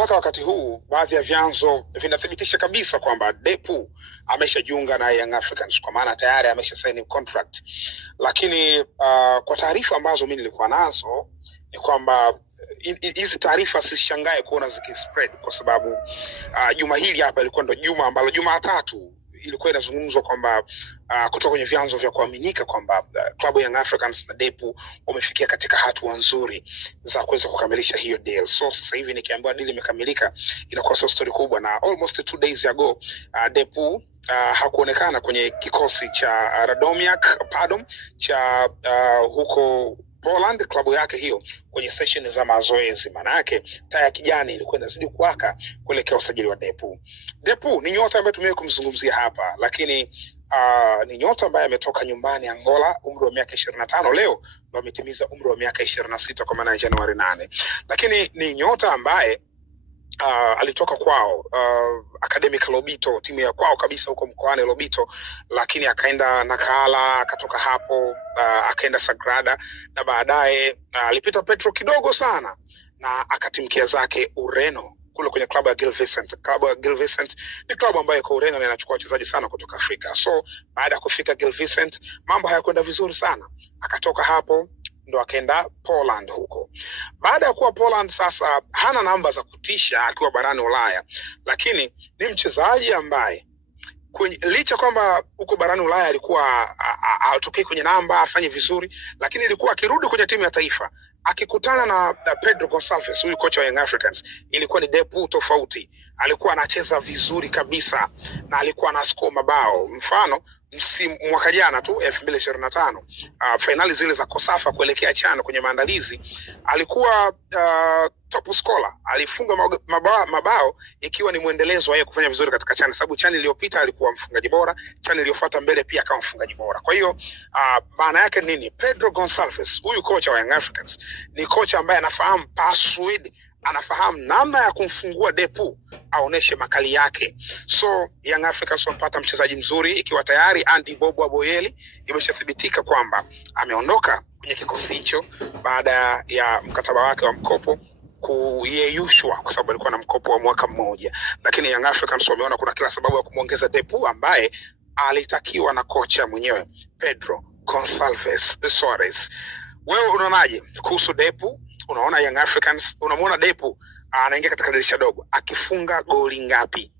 mpaka wakati huu baadhi ya vyanzo vinathibitisha kabisa kwamba Depu ameshajiunga na Young Africans, kwa maana tayari amesha sign contract. Lakini kwa taarifa ambazo mimi nilikuwa nazo ni kwamba hizi taarifa sishangae kuona zikispread, kwa sababu juma hili hapa ilikuwa ndo juma ambalo Jumatatu ilikuwa inazungumzwa kwamba kutoka kwenye vyanzo vya kuaminika kwamba klabu Young Africans na Depu wamefikia katika hatua nzuri za kuweza kukamilisha hiyo deal. So sasa hivi nikiambiwa deal imekamilika inakuwa sio story kubwa, na almost 2 days ago Depu hakuonekana kwenye kikosi cha Radomiak pardon cha huko Poland, klabu yake hiyo, kwenye session za mazoezi. Maana yake taa ya kijani ilikuwa inazidi kuwaka kuelekea usajili wa Depu. Depu ni nyota ambaye tumewahi kumzungumzia hapa, lakini ni nyota ambaye ametoka nyumbani Angola, umri wa miaka 25, leo ndo ametimiza umri wa miaka 26 kwa maana ya Januari 8. Lakini ni nyota ambaye alitoka kwao Academic Lobito, timu ya kwao kabisa huko mkoani Lobito, lakini akaenda Nacala, akatoka hapo akaenda Sagrada, na baadaye alipita Petro kidogo sana na akatimkia zake Ureno kule kwenye klabu ya Gil Vicente. Klabu ya Gil Vicente ni klabu ambayo kwa Ureno inachukua wachezaji sana kutoka Afrika. So baada ya kufika Gil Vicente mambo hayakwenda vizuri sana, akatoka hapo ndo akaenda Poland huko. Baada ya kuwa Poland sasa hana namba za kutisha akiwa barani Ulaya, lakini ni mchezaji ambaye licha kwamba huko barani Ulaya alikuwa atokee kwenye namba afanye vizuri, lakini ilikuwa akirudi kwenye timu ya taifa akikutana na Pedro Gonçalves, huyu kocha wa Young Africans, ilikuwa ni Depu tofauti. Alikuwa anacheza vizuri kabisa na alikuwa anascore mabao. Mfano msimu mwaka jana tu 2025 finali zile za Kosafa kuelekea CHAN kwenye maandalizi, alikuwa top scorer, alifunga mabao ikiwa ni muendelezo yeye kufanya vizuri katika CHAN, sababu CHAN iliyopita alikuwa mfungaji bora, CHAN iliyofuata mbele pia akawa mfungaji bora. Kwa hiyo maana yake nini? Pedro Gonçalves, huyu kocha wa Young Africans, ni kocha ambaye anafahamu password, anafahamu namna ya kumfungua Depu aoneshe makali yake. So Young Africans wapata mchezaji mzuri, ikiwa tayari Andy Bobo Aboyeli imeshathibitika kwamba ameondoka kwenye kikosi hicho baada ya mkataba wake wa mkopo kuyeyushwa, kwa sababu alikuwa na mkopo wa mwaka mmoja. Lakini Young Africans wameona kuna kila sababu ya kumuongeza Depu ambaye alitakiwa na kocha mwenyewe Pedro Gonçalves Soares. Wewe unaonaje kuhusu Depu? Unaona Young Africans, unamwona Depu anaingia katika dirisha dogo akifunga goli ngapi?